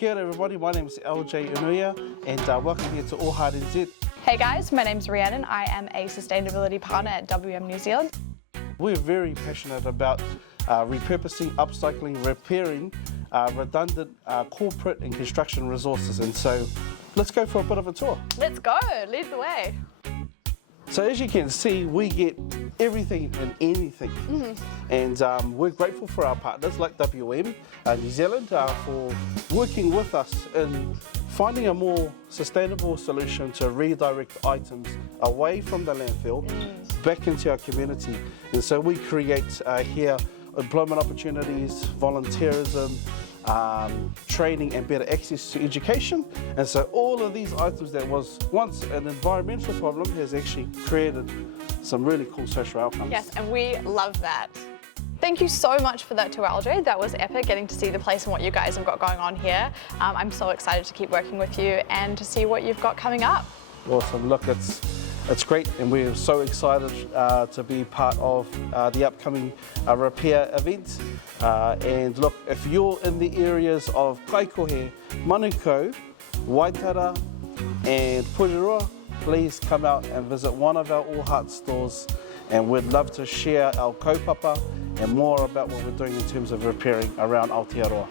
Kia ora everybody, my name is Aotearoa and welcome here to All Heart NZ. Hey guys, my name's Rhiannon. I am a sustainability partner at WM New Zealand. We're very passionate about repurposing, upcycling, repairing redundant corporate and construction resources, and so let's go for a bit of a tour. Let's go, lead the way. So as you can see, we get everything and anything, and we're grateful for our partners like WM New Zealand for working with us in finding a more sustainable solution to redirect items away from the landfill back into our community. And so we create here employment opportunities, volunteerism, training and better access to education. And so all of these items that was once an environmental problem has actually created some really cool social outcomes. Yes, and we love that. Thank you so much for that tour, Aldre. That was epic, getting to see the place and what you guys have got going on here. I'm so excited to keep working with you and to see what you've got coming up. Awesome. Look, it's great, and we're so excited to be part of the upcoming repair event. And look, if you're in the areas of Kaikohe, Manukau, Waitara and Aotearoa, please come out and visit one of our All Heart stores, and we'd love to share our kaupapa and more about what we're doing in terms of repairing around Aotearoa.